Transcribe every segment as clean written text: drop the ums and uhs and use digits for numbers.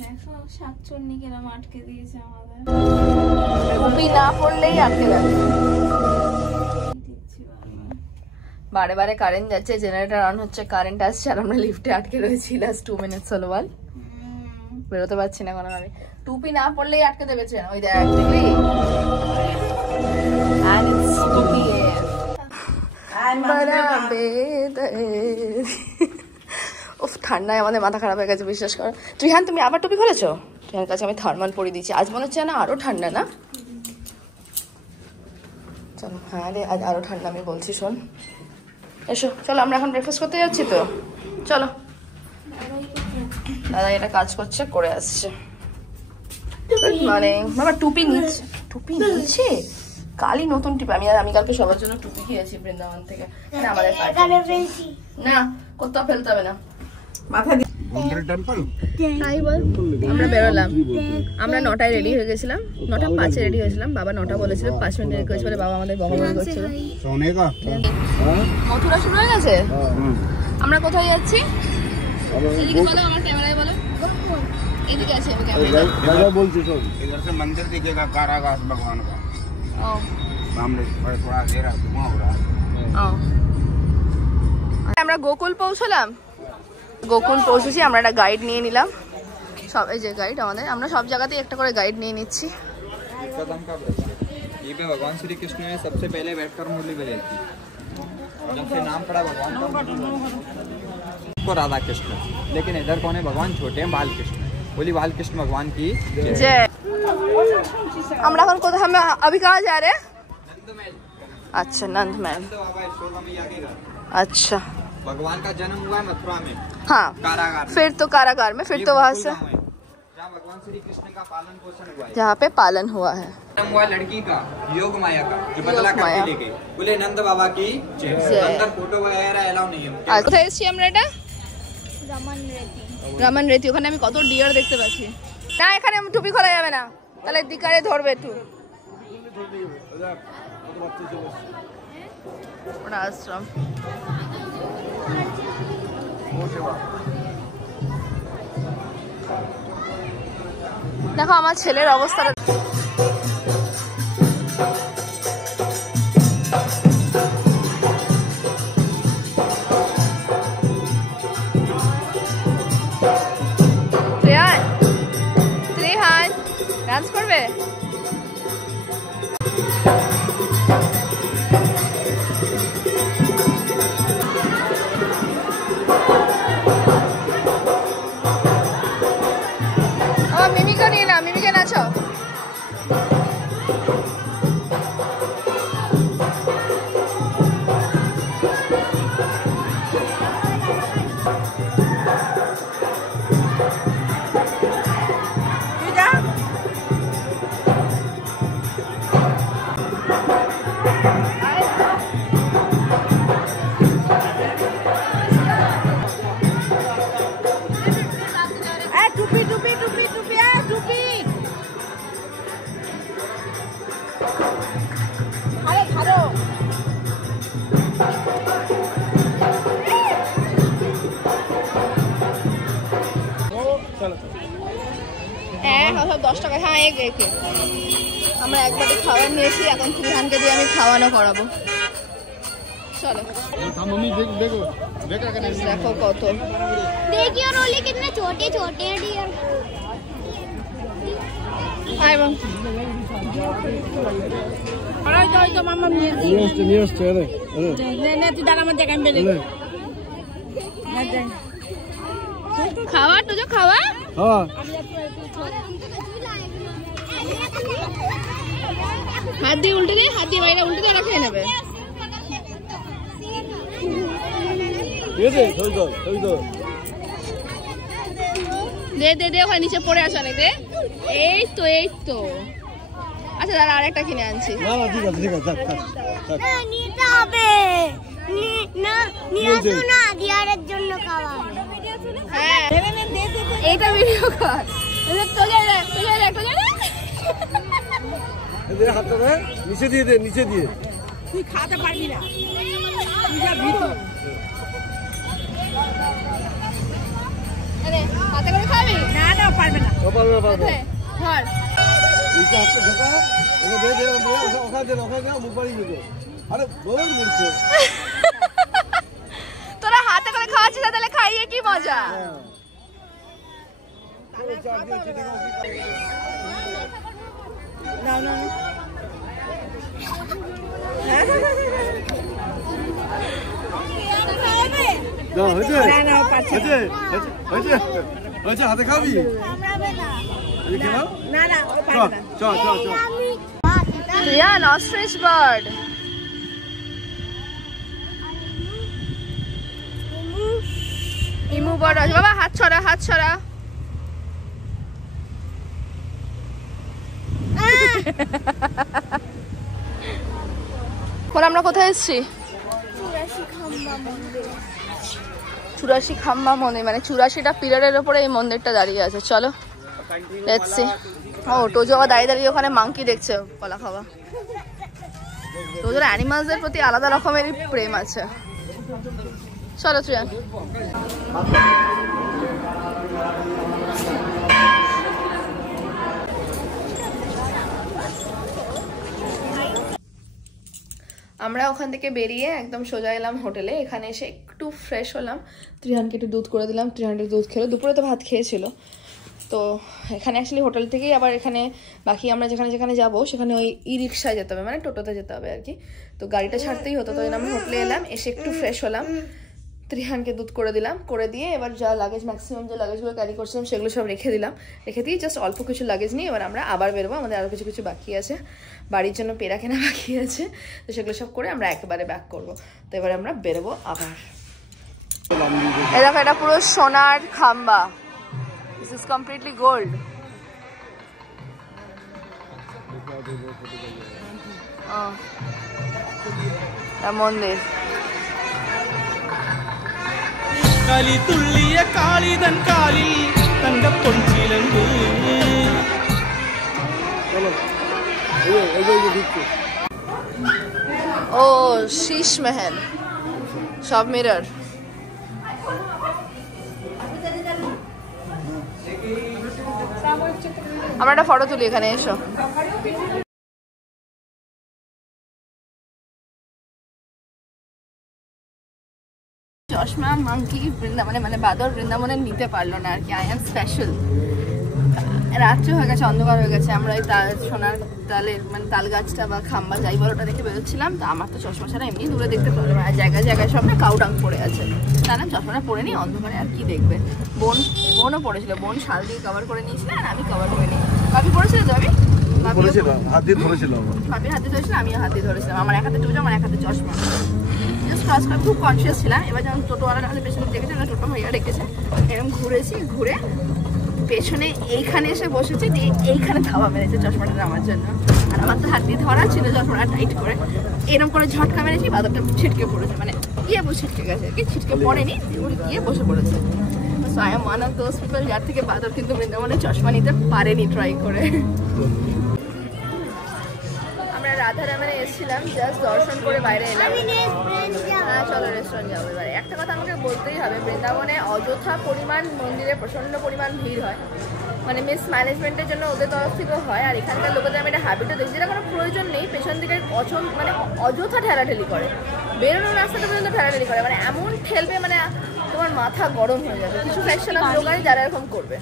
দেখো শাকচুন্নি কেরম আটকে দিয়েছে আমাদের। টুপি না পরলেই আটকে যাবে। বারে বারে কারেন্ট যাচ্ছে, জেনারেটর অন হচ্ছে, কারেন্ট আসছে, আর আমরা লিফটে আটকে রয়েছি। লাস্ট 2 মিনিটস হলো বল, বেরোতে পারছি না কোনো ভাবে। টুপি না পরলেই আটকে দেবে ট্রেন। ওই দেখ দেখলি, and it's টুপি উফ, ঠান্ডায় আমাদের মাথা খারাপ হয়ে গেছে বিশ্বাস করো। ত্রিহান তুমি আবার টুপি খুলেছো? ত্রিহানের কাছে আমি থার্মাল পরিয়ে দিয়েছি। আজ মনে হচ্ছে না আরো ঠান্ডা না? চলো, হ্যাঁ রে আজ আরো ঠান্ডা। আমি বলছি শোন, এসো চলো, আমরা এখন ব্রেকফাস্ট করতে যাচ্ছি তো, চলো। দাদা এটা কাজ করছে, করে আসছে। মানে বাবা টুপি নিচ্ছে, টুপি নিচ্ছে কালই নতুন টুপি। আমি কালকে সবার জন্য টুপি খেয়েছি বৃন্দাবন থেকে। আমাদের না কোথাও ফেলতে হবে না। আমরা বেরোলাম, আমরা 9টায় রেডি হয়ে গেছিলাম, 9:05 রেডি হয়েছিলাম। বাবা 9টা বলেছিল, 5 মিনিট রেডি করেছিল। বাবা আমাদের বকবক করছিল। মথুরা শুরু হয়ে গেছে। আমরা কোথায় যাচ্ছি? এদিকে বলো, আমার ক্যামেরায় বলো। এদিকে আছে ক্যামেরা বলছি শোন। इधर से मंदिर दिखेगा कारागार भगवान का। सामने थोड़ा अंधेरा धुआं हो रहा है। আমরা গোকুল পৌঁছলাম। গোকুল পৌঁছেছি, আমরা একটা গাইড নিয়ে নিলাম। সব এই যে গাইড আমাদের, আমরা সব জায়গাতেই একটা করে গাইড নিয়ে নিচ্ছি। ये पे भगवान श्री कृष्ण ने सबसे पहले बैठकर मुरली बजाई थी। जब से नाम पड़ा भगवान को राधा कृष्ण, लेकिन इधर कौन है? भगवान छोटे हैं, बाल कृष्ण। बोली बाल कृष्ण भगवान की जय। আমরা এখন কোথায়? हम अभी कहाँ जा रहे हैं? अच्छा नंद महल। अच्छा भगवान का जन्म हुआ मथुरा में। हाँ कारागार, फिर तो कारागार में, फिर तो वहाँ से जहाँ भगवान श्री कृष्ण का पालन पोषण हुआ है, जहाँ पे पालन हुआ है। जन्म हुआ लड़की का, योग माया का, जो बदला करके ले गए। बोले नंद बाबा की जय। अंदर फोटो वगैरह अलाउ नहीं है। কোথায় এসেছি আমরা? এটা রামান রেতি। ওখানে আমি কত ডিয়ার দেখতে পাচ্ছি। না এখানে টুপি খোলা যাবে না, তাহলে দিকারে ধরবে একটু। ওটা আশ্রম। দেখো আমার ছেলের অবস্থাটা। ডান্স করবে? আমার মিমিকে নিয়ে না, মিমিকে নাচো। সব 10 টাকা। হ্যাঁ একে আমরা একবারে খাবার নিয়েছি, এখন ত্রিহানকে দিয়ে আমি খাওয়ানো করাবো। চলো দেখো কত देखिए और ओले कितने छोटे छोटे हैं डियर। हाय बम अरे जाओ तो मामा নিয়ে আসছে আরে নে তুই দাঁড়া মত জায়গা আমি বেলে খাওয়া তো जो খাওয়া। হ্যাঁ হাত দিয়ে উল্টে দে, হাত দিয়ে বাইরে উল্টে দে, ওরা খেয়ে নেবে। দে দে দে, ওখানে নিচে পড়ে আসা নেই। দে এই তো এই তো। আচ্ছা দাঁড়া আরেকটা কিনে আনছি। না না ঠিক আছে ঠিক আছে, থাক না নিতে হবে না, নিয়ে আসো না দিয়ারের জন্য খাওয়া। হ্যাঁ দে দে দে দে, এইটা ভিডিও কর। এটা চলে রে চলে রে চলে রে। এদের হাতটা দে, নিচে দিয়ে দে, নিচে দিয়ে। তুই খেতে পারবি না, তুই যা ভিতর। আরে হাতে করে খাবি? না না পারবে না। ধর এইটা হাতে ঢোকা এটা দে ওখানে মুখ বাড়ি দিও আরে বল বলছো তোরা হাতে করে খাওয়াচ্ছিস তাহলে খাইয়ে কি মজা না না না হয়েছে না পারছে হয়েছে হাতে খাবি না না চল রিয়ান অস্ট্রিচ বার্ড ইমু বার্ড আছে বাবা হাত ছড়া আমরা কোথায় এসেছি 84 খাম্বা মন্দির মানে 84টা পিলারের উপরে এই মন্দিরটা দাঁড়িয়ে আছে চলো লেটস সি ও টোজো দাঁড়িয়ে ওখানে মাংকি দেখছে কলা খাওয়া টোজোর অ্যানিমালসদের প্রতি আলাদা রকমের প্রেম আছে চলো ত্রিয়ান আমরা ওখান থেকে বেরিয়ে একদম সোজা এলাম হোটেলে এখানে এসে একটু ফ্রেশ হলাম ত্রিহানকে একটু দুধ করে দিলাম ত্রিহানকে দুধ খেলো দুপুরে তো ভাত খেয়েছিল তো এখানে অ্যাকচুয়ালি হোটেল থেকেই আবার এখানে বাকি আমরা যেখানে যাবো সেখানে ওই ই রিক্সায় যেতে হবে মানে টোটোতে যেতে হবে আর কি তো গাড়িটা ছাড়তেই হতো তো আমরা হোটেলে এলাম এসে একটু ফ্রেশ হলাম ত্রিহানকে দুধ করে দিলাম করে দিয়ে এবার যা লাগেজ ম্যাক্সিমাম যে লাগেজগুলো ক্যারি করছিলাম সেগুলো সব রেখে দিলাম রেখে দিয়ে জাস্ট অল্প কিছু লাগেজ নিয়ে এবার আমরা আবার বেরোবো আমাদের আরও কিছু বাকি আছে বাড়ির জন্য পেড়া কেনা বাকি আছে তো সেগুলো সব করে আমরা একেবারে ব্যাক করবো তো এবারে আমরা বেরোবো আবার এই দেখো এটা পুরো সোনার খাম্বা দিস ইজ কমপ্লিটলি গোল্ড মন্দির കളി തുള്ളിയ കാളിതൻ കാലിൽ തങ്ക പൊൻചിലങ്ക് ও শীষ মেহেল সব মিরর আমরা একটা ফটো তুলি এখানে এসো চশমা মাংকি বৃন্দাবনে মানে বাদর বৃন্দাবনে নিতে পারলো না আর কি আই এম স্পেশাল রাত্রে হয়ে গেছে অন্ধকার হয়ে গেছে আমরা ওই সোনার তালের মানে তাল গাছটা বা খাম্বা যাই বল ওটা দেখে বেরোচ্ছিলাম তো আমার তো চশমা ছাড়া এমনি দূরে দেখতে পারলো না আর জায়গায় সব না কাউডাং পড়ে আছে তা না চশমাটা পরে নি অন্ধকারে আর কি দেখবে বোনও পড়েছিল বোন শাল দিয়ে কভার করে নিয়েছিল আর আমি কভার করে নিই ভাবি পড়েছিল তো আমি হাত দিয়ে ধরেছিল ভাবির হাতে ধরেছিল আমিও হাত দিয়ে ধরেছিলাম আমার এক হাতে টুজো আমার এক হাতে চশমা জাস্ট ক্রস করে খুব কনসিয়াস ছিলাম এবার যখন টোটোওয়ালা আমাদের পেছনে দেখেছে আমরা টোটো ভাইয়া রেখেছে এরকম ঘুরে পেছনে এইখানে এসে বসেছে যে এইখানে ধাওয়া মেরেছে চশমাটা নামার জন্য আর আমার তো হাত দিয়ে ধরা ছিল চশমাটা টাইট করে এরকম করে ঝটকা মেরেছি বাদরটা ছিটকে পড়েছে মানে ছিটকে গেছে কি ছিটকে পড়েনি গিয়ে বসে পড়েছে so I am one of those people যার থেকে বাদর কিন্তু বৃন্দাবনে চশমা নিতে পারেনি ট্রাই করে আমরা রাধারামনে এসেছিলাম জাস্ট দর্শন করে বাইরে এলাম হ্যাঁ চলো রেস্টুরেন্ট যাবো এবারে একটা কথা আমাকে বলতেই হবে বৃন্দাবনে অযথা পরিমাণ মন্দিরে প্রচণ্ড পরিমাণ ভিড় হয় মানে মিস ম্যানেজমেন্টের জন্য ওদের তরফ থেকেও হয় আর এখানকার লোকেদের আমি একটা হ্যাবিটও দেখছি যেটা কোনো প্রয়োজন নেই পেছন দিকে মানে অযথা ঠেলাঠেলি করে বেরোনোর রাস্তাটা পর্যন্ত ঠেলাঠেলি করে মানে এমন ঠেলবে মানে তোমার মাথা গরম হয়ে যাবে কিছু সেকশন অফ লোক আছে যারা এরকম করবে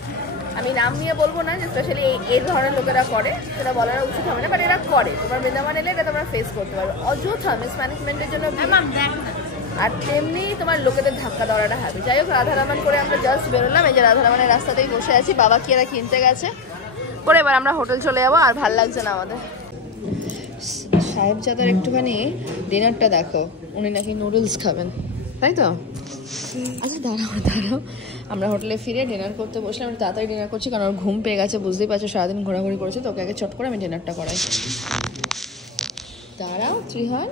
আমি নাম নিয়ে বলবো না যে স্পেশালি এই ধরনের লোকেরা করে সেটা বলার উচিত হবে না বাট এরা করে তোমার বৃন্দাবন এলে এটা তোমরা ফেস করতে পারবে অযথা মিস ম্যানেজমেন্টের জন্য আর তেমনি তোমার লোকেদের ধাক্কা দেওয়াটা হবে যাই হোক রাধারামন করে আমরা জাস্ট বেরোলাম এই যে রাধারামনের রাস্তাতেই বসে আছি বাবা কি এরা কিনতে গেছে পরে এবার আমরা হোটেল চলে যাবো আর ভাল লাগছে না আমাদের সাহেবজাদার একটুখানি ডিনারটা দেখো উনি নাকি নুডলস খাবেন তাই তো আচ্ছা দাঁড়াও আমরা হোটেলে ফিরে ডিনার করতে বসলাম আমি তাড়াতাড়ি ডিনার করছি কারণ ওর ঘুম পেয়ে গেছে বুঝতেই পারছো সারাদিন ঘোরাঘুরি করেছে তো ওকে আগে চট করে আমি ডিনারটা করাই দাঁড়াও ত্রিহান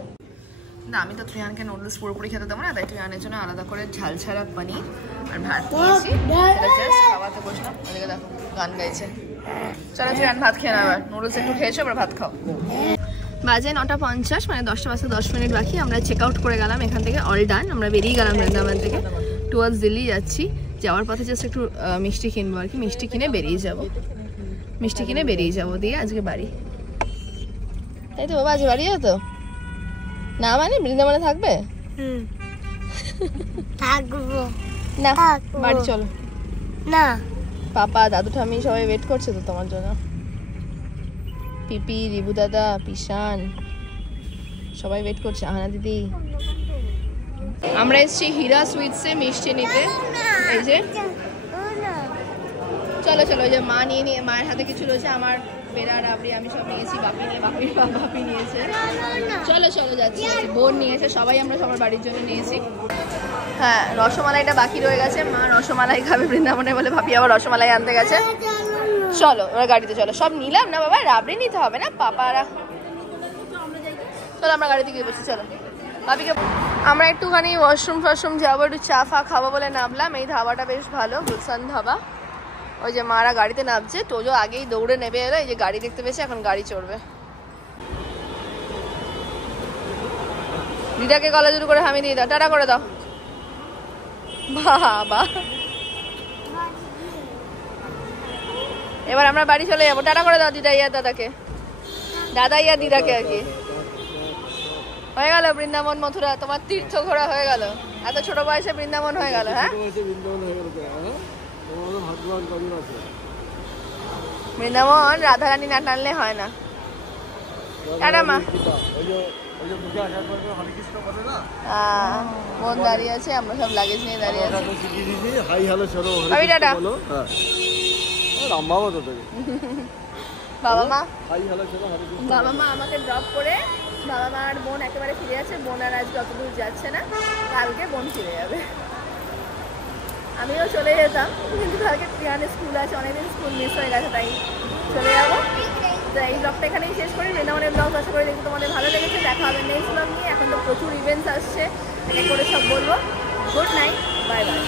না আমি তো ত্রিহানকে নুডলস পুরোপুরি খেতে দেবো না তাই ত্রিহানের জন্য আলাদা করে ঝাল ছাড়া পনির আর ভাত নিয়েছি জাস্ট খাওয়াতে বসলাম ওদিকে দেখো গান গাইছে চলো ত্রিহান ভাত খেয়ে না এবার নুডলস একটু খেয়েছো এবার ভাত খাও বাজে 9:50 মানে 10টা বাজতে 10 মিনিট বাকি আমরা চেক আউট করে গেলাম এখান থেকে অল ডান আমরা বেরিয়ে গেলাম বৃন্দাবন থেকে টুয়ার্ডস দিল্লি যাচ্ছি যাওয়ার পথে জাস্ট একটু মিষ্টি কিনবো আর কি মিষ্টি কিনে বেরিয়ে যাবো মিষ্টি কিনে বেরিয়ে যাবো, দিয়ে আজকে বাড়ি। তাই তো বাবা, আজ বাড়ি যাও তো? না মানে বৃন্দাবনে থাকবে? থাকবো না, বাড়ি চলো। না, পাপা, দাদু ঠাম্মি সবাই ওয়েট করছে তো তোমার জন্য। পিপি, রিবু দাদা, পিশান সবাই ওয়েট করছে, আহানা দিদি। আমরা এসেছি হীরা সুইটসে মিষ্টি নিতে। এই যে চলো চলো, ওই যে মা নিয়ে মায়ের হাতে কিছু রয়েছে, আমার পেড়া রাবড়ি আমি সব নিয়েছি, বাপি নিয়েছে। চলো চলো যাচ্ছি, বোন নিয়েছে, সবাই আমরা সবার বাড়ির জন্য নিয়েছি। হ্যাঁ, রসমালাইটা বাকি রয়ে গেছে, মা রসমালাই খাবে বৃন্দাবনে বলে ভাবি আবার রসমালাই আনতে গেছে। চলো ওরা গাড়িতে চলো, সব নিলাম না বাবা, রাবড়ি নিতে হবে না পাপারা। চলো আমরা গাড়িতে গিয়ে বসি, চলো ভাবিকে। আমরা একটুখানি ওয়াশরুম যাবো, একটু চা ফা খাবো বলে নামলাম। এই ধাবাটা বেশ ভালো, গুলশান ধাবা। ওই যে মারা গাড়িতে নামছে, টোজো আগেই দৌড়ে নেবে এলো, এই যে গাড়ি দেখতে পেয়েছে, এখন গাড়ি চড়বে। দিদাকে গলা জুড়ে করে হামি দিয়ে দাও, টাটা করে দাও। বাবা, এবার আমরা বাড়ি চলে যাবো, টাটা করে দাও দিদা ইয়া দাদাকে, দাদা ইয়া দিদাকে আর কি। হয়ে গেল বৃন্দাবন মথুরা, তোমার তীর্থ ঘোরা হয়ে গেল, এত ছোট বয়সে বৃন্দাবন হয়ে গেল। হ্যাঁ, বৃন্দাবন রাধারানী না টানলে হয় না। টাটা মা। বোন দাঁড়িয়ে আছে, আমরা সব লাগেজ নিয়ে দাঁড়িয়ে আছি। টাটা। বাবা মা আমাকে ড্রপ করে বাবা মা আর বোন একেবারে ফিরে আছে। বোন আর আজকে অত দূর যাচ্ছে না, কালকে বোন ফিরে যাবে। আমিও চলে যেতাম, কিন্তু কালকে প্রিয়ানের স্কুল আছে, অনেকদিন স্কুল মিস হয়ে গেছে, তাই চলে যাবো। তো এই ব্লগটা এখানেই শেষ করি। বৃন্দাবনের ব্লগ আশা করি দেখতে তোমাদের ভালো লেগেছে। দেখা হবে নেক্সট ব্লগ নিয়ে। এখন তো প্রচুর ইভেন্টস আসছে, এক করে সব বলবো। Good night, bye bye.